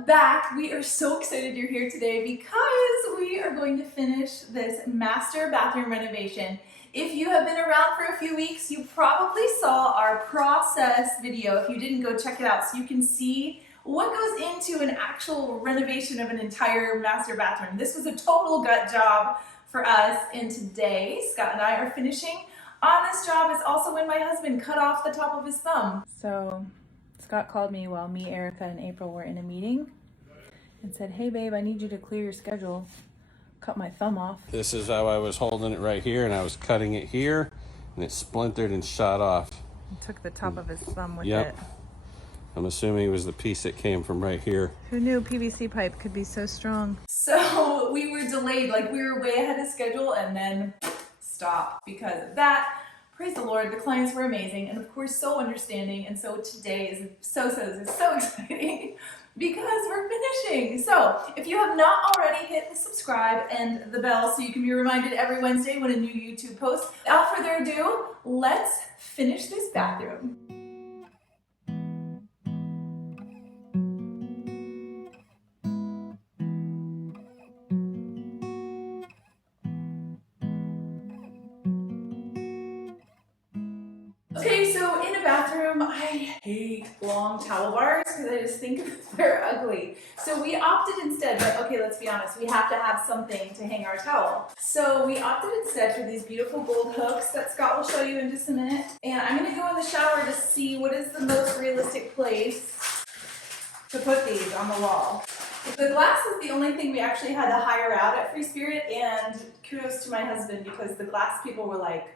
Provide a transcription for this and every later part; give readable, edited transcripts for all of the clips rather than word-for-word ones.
back. We are so excited you're here today because we are going to finish this master bathroom renovation. If you have been around for a few weeks, you probably saw our process video. If you didn't, go check it out so you can see what goes into an actual renovation of an entire master bathroom. This was a total gut job for us, and today Scott and I are finishing on this job. It's also when my husband cut off the top of his thumb. So Scott called me while me, Erica, and April were in a meeting and said, "Hey babe, I need you to clear your schedule. Cut my thumb off." This is how I was holding it right here, and I was cutting it here, and it splintered and shot off. He took the top of his thumb with Yep. it. I'm assuming it was the piece that came from right here. Who knew PVC pipe could be so strong? So we were delayed, like we were way ahead of schedule and then stopped because of that. Praise the Lord, the clients were amazing and of course so understanding, and so today is so exciting because we're finishing. So if you have not already, hit the subscribe and the bell so you can be reminded every Wednesday when a new YouTube post. Without further ado, let's finish this bathroom. Okay, so in a bathroom, I hate long towel bars because I just think they're ugly. So we opted instead, but okay, let's be honest, we have to have something to hang our towel. So we opted instead for these beautiful gold hooks that Scott will show you in just a minute. And I'm gonna go in the shower to see what is the most realistic place to put these on the wall. The glass is the only thing we actually had to hire out at Free Spirit, and kudos to my husband because the glass people were like,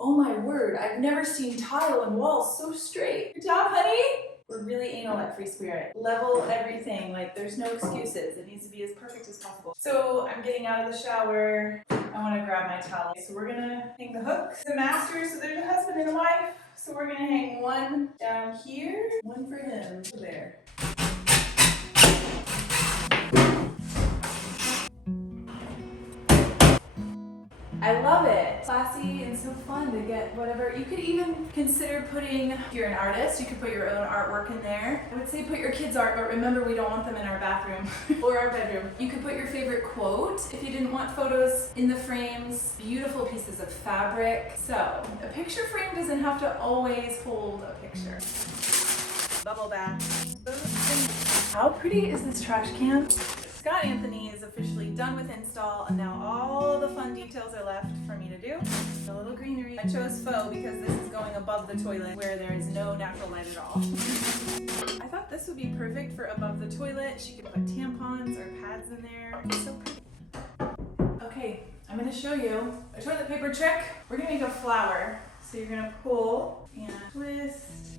"Oh my word, I've never seen tile and walls so straight." Good job, honey. We're really anal at Free Spirit. Level everything, like there's no excuses. It needs to be as perfect as possible. So I'm getting out of the shower. I want to grab my towel. So we're gonna hang the hooks. The master, so there's a husband and a wife. So we're gonna hang one down here, one for him, so there. I love it. Classy and so fun to get whatever. You could even consider putting, if you're an artist, you could put your own artwork in there. I would say put your kids' art, but remember we don't want them in our bathroom or our bedroom. You could put your favorite quote if you didn't want photos in the frames. Beautiful pieces of fabric. So a picture frame doesn't have to always hold a picture. Bubble bath. How pretty is this trash can? Scott Anthony is officially done with install, and now all the fun details are left for me to do. A little greenery. I chose faux because this is going above the toilet where there is no natural light at all. I thought this would be perfect for above the toilet. She could put tampons or pads in there. It's so pretty. Okay, I'm gonna show you a toilet paper trick. We're gonna make a flower. So you're gonna pull and twist,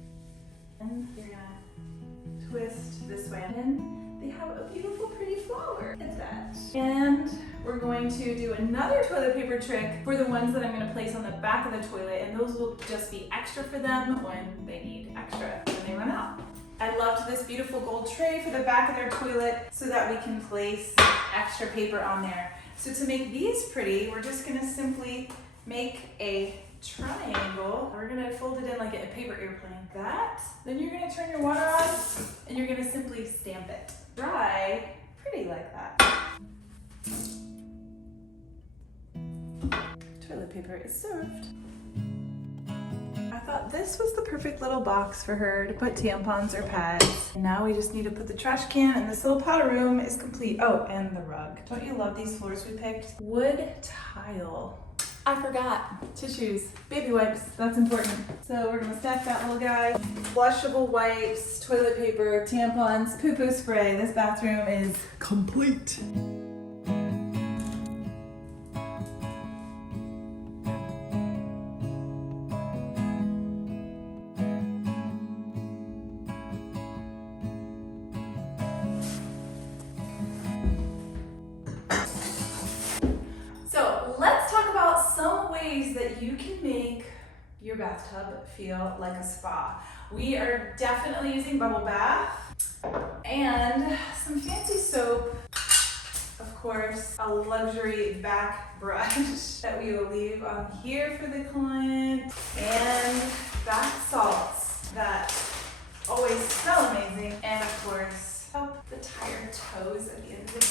and you're gonna twist this way, and they have a beautiful, pretty flower. Look at that. And we're going to do another toilet paper trick for the ones that I'm going to place on the back of the toilet, and those will just be extra for them when they need extra, when they run out. I loved this beautiful gold tray for the back of their toilet so that we can place extra paper on there. So to make these pretty, we're just going to simply make a triangle. We're gonna fold it in like a paper airplane. That. Then you're gonna turn your water on and you're gonna simply stamp it. Dry, pretty like that. Toilet paper is served. I thought this was the perfect little box for her to put tampons or pads. And now we just need to put the trash can, and this little powder room is complete. Oh, and the rug. Don't you love these floors we picked? Wood tile. I forgot. Tissues, baby wipes, that's important. So we're gonna stack that little guy. Flushable wipes, toilet paper, tampons, poo-poo spray. This bathroom is complete. That you can make your bathtub feel like a spa. We are definitely using bubble bath and some fancy soap, of course, a luxury back brush that we will leave on here for the client, and bath salts that always smell amazing, and of course help the the tired toes at the end of the day.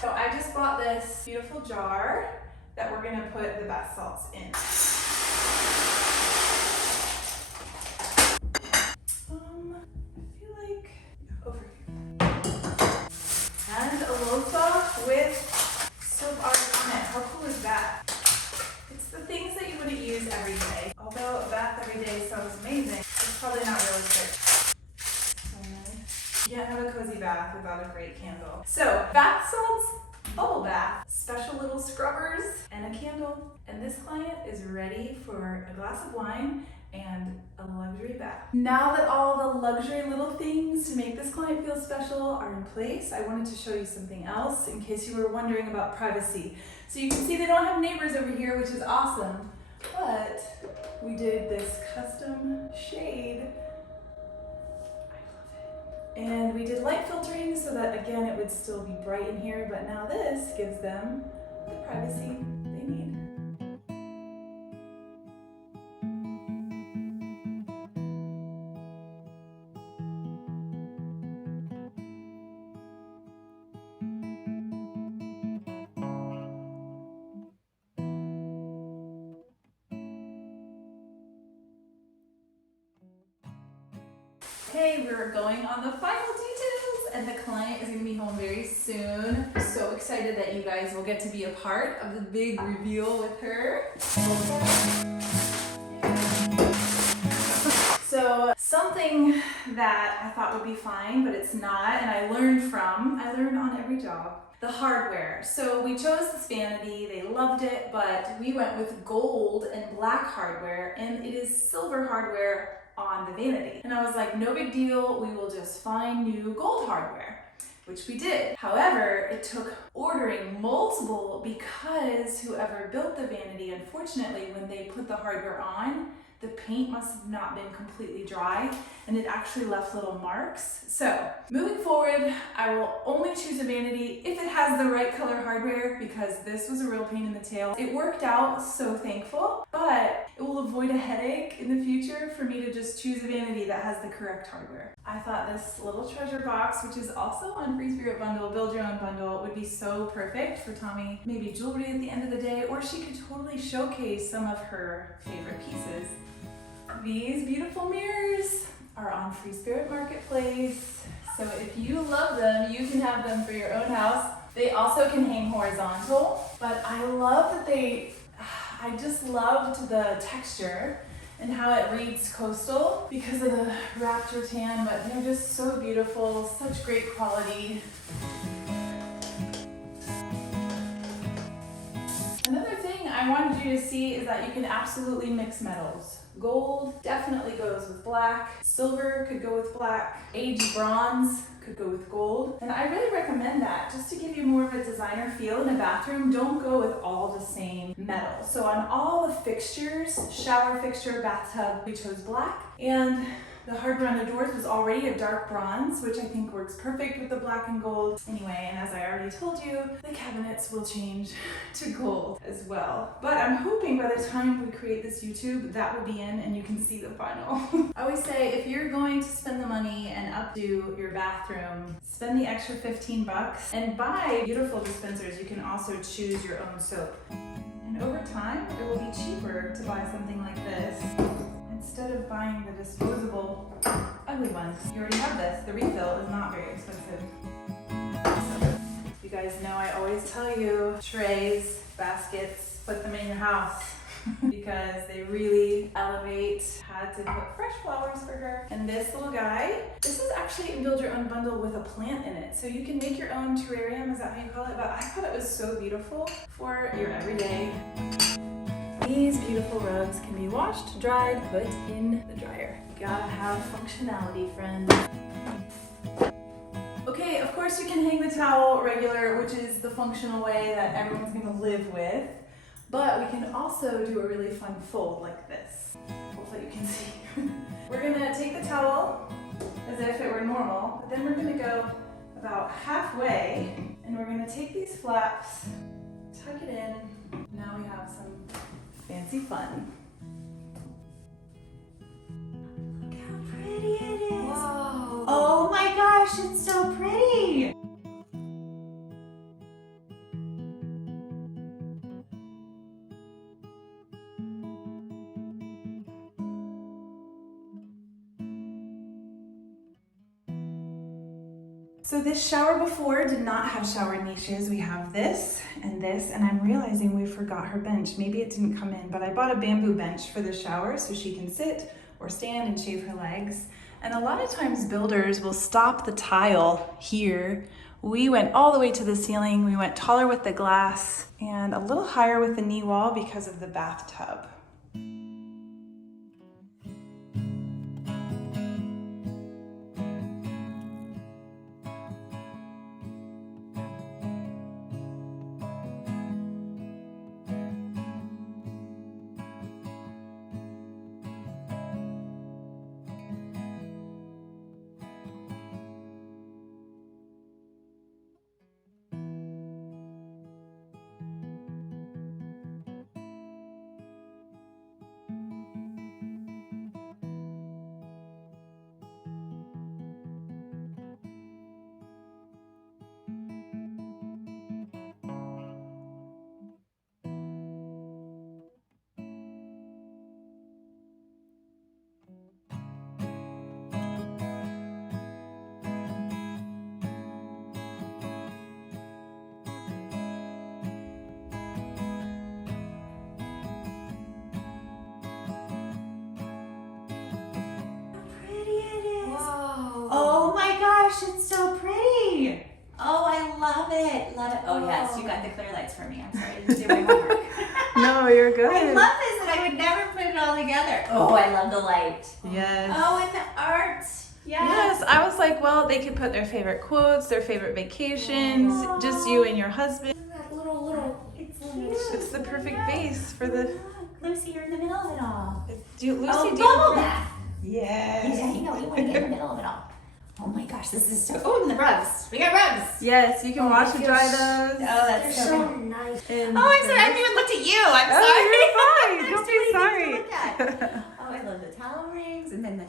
So I just bought this beautiful jar that we're gonna put the bath salts in. I feel like over here. And a loofah with soap already on it. How cool is that? It's the things that you wouldn't use every day. Although a bath every day sounds amazing, it's probably not realistic. You can't have a cozy bath without a great candle. So, bath salts, bubble bath, special little scrubbers, and a candle. And this client is ready for a glass of wine and a luxury bath. Now that all the luxury little things to make this client feel special are in place, I wanted to show you something else in case you were wondering about privacy. So you can see they don't have neighbors over here, which is awesome, but we did this custom shade. I love it. And we did light filtering so that, again, it would still be bright in here, but now this gives them the privacy they need. Okay, we're going on the final details and the client is gonna be home very soon. So excited that you guys will get to be a part of the big reveal with her. So something that I thought would be fine, but it's not, and I learned on every job, the hardware. So we chose this vanity, they loved it, but we went with gold and black hardware, and it is silver hardware on the vanity. And I was like, no big deal, we will just find new gold hardware, which we did. However, it took ordering multiple because whoever built the vanity, unfortunately, when they put the hardware on, the paint must have not been completely dry and it actually left little marks. So moving forward, I will only choose a vanity if it has the right color hardware because this was a real pain in the tail. It worked out, so thankful, but it will avoid a headache in the future for me to just choose a vanity that has the correct hardware. I thought this little treasure box, which is also on Free Spirit Bundle, Build Your Own Bundle, would be so perfect for Tommy. Maybe jewelry at the end of the day, or she could totally showcase some of her favorite pieces. These beautiful mirrors are on Free Spirit Marketplace. So if you love them, you can have them for your own house. They also can hang horizontal, but I love that I just loved the texture and how it reads coastal because of the raptor tan, but they're just so beautiful, such great quality. Another thing I wanted you to see is that you can absolutely mix metals. Gold definitely goes with black. Silver could go with black. Aged bronze could go with gold. And I really recommend that just to give you more of a designer feel in a bathroom. Don't go with all the same metal. So on all the fixtures, shower fixture, bathtub, we chose black. And the hardware on the doors was already a dark bronze, which I think works perfect with the black and gold. Anyway, and as I already told you, the cabinets will change to gold as well. But I'm hoping by the time we create this YouTube, that will be in and you can see the final. I always say, if you're going to spend the money and updo your bathroom, spend the extra 15 bucks and buy beautiful dispensers. You can also choose your own soap. And over time, it will be cheaper to buy something like this instead of buying the disposable ugly ones. You already have this. The refill is not very expensive. So, you guys know I always tell you, trays, baskets, put them in your house because they really elevate. Had to put fresh flowers for her. And this little guy, this is actually in Build Your Own Bundle with a plant in it. So you can make your own terrarium, is that how you call it? But I thought it was so beautiful for your everyday. These beautiful rugs can be washed, dried, put in the dryer. You gotta have functionality, friends. Okay, of course you can hang the towel regular, which is the functional way that everyone's gonna live with. But we can also do a really fun fold like this. Hopefully you can see. We're gonna take the towel as if it were normal, but then we're gonna go about halfway and we're gonna take these flaps, tuck it in. Now we have some fancy fun. Look how pretty it is. Whoa. Oh my gosh, it's so pretty. So this shower before did not have shower niches. We have this, and I'm realizing we forgot her bench. Maybe it didn't come in, but I bought a bamboo bench for the shower so she can sit or stand and shave her legs. And a lot of times builders will stop the tile here. We went all the way to the ceiling. We went taller with the glass and a little higher with the knee wall because of the bathtub. Oh my gosh, it's so pretty. Oh, I love it. Love it. Oh, yes, you got the clear lights for me. I'm sorry, I didn't do my homework. No, you're good. I love this, and I would never put it all together. Oh, I love the light. Yes. Oh, and the art. Yes, I was like, well, they could put their favorite quotes, their favorite vacations, just you and your husband. That little, it's cute. It's the perfect base for the. Lucy, you're in the middle of it all. Lucy, bubble bath. Yes. Yeah, you know, you want to get in the middle of it all. Oh my gosh, this is so. Oh, and the rugs. We got rugs. Yes, you can wash and dry those. Oh, that's They're so so nice. And Oh, I'm sorry. I haven't even looked at you. I'm sorry. You're fine. There's Don't too be many sorry. things to look at. Oh, I love the towel rings and then the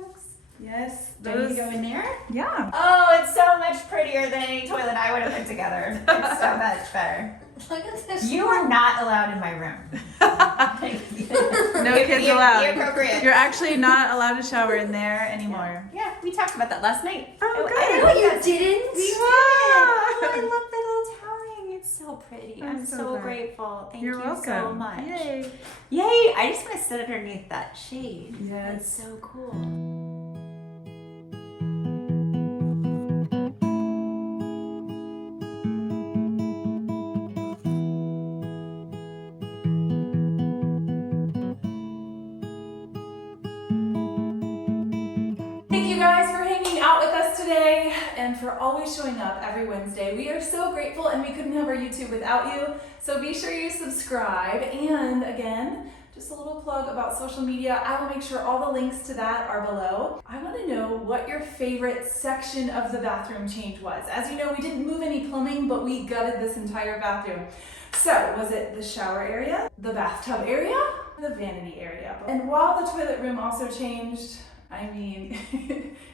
hooks. Yes, Do I need to go in there? Yeah. Oh, it's so much prettier than any toilet I would have put together. It's so much better. Look at this. You are not allowed in my room. No kids allowed. Be appropriate. You're actually not allowed to shower in there anymore. Yeah, we talked about that last night. Oh, I good. No, you didn't. We did. Wow. Oh, I love that little towering. It's so pretty. I'm I'm so so glad. grateful. Thank You're you welcome. so much. Yay. Yay! I just want to sit underneath that shade. Yes. That's so cool. Thank you guys for hanging out with us today and for always showing up every Wednesday. We are so grateful and we couldn't have our YouTube without you. So be sure you subscribe. And again, just a little plug about social media. I will make sure all the links to that are below. I want to know what your favorite section of the bathroom change was. As you know, we didn't move any plumbing, but we gutted this entire bathroom. So was it the shower area, the bathtub area, the vanity area? And while the toilet room also changed, I mean,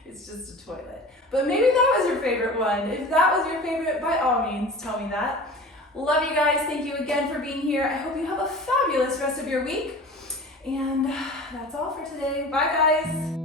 it's just a toilet. But maybe that was your favorite one. If that was your favorite, by all means, tell me that. Love you guys. Thank you again for being here. I hope you have a fabulous rest of your week. And that's all for today. Bye, guys.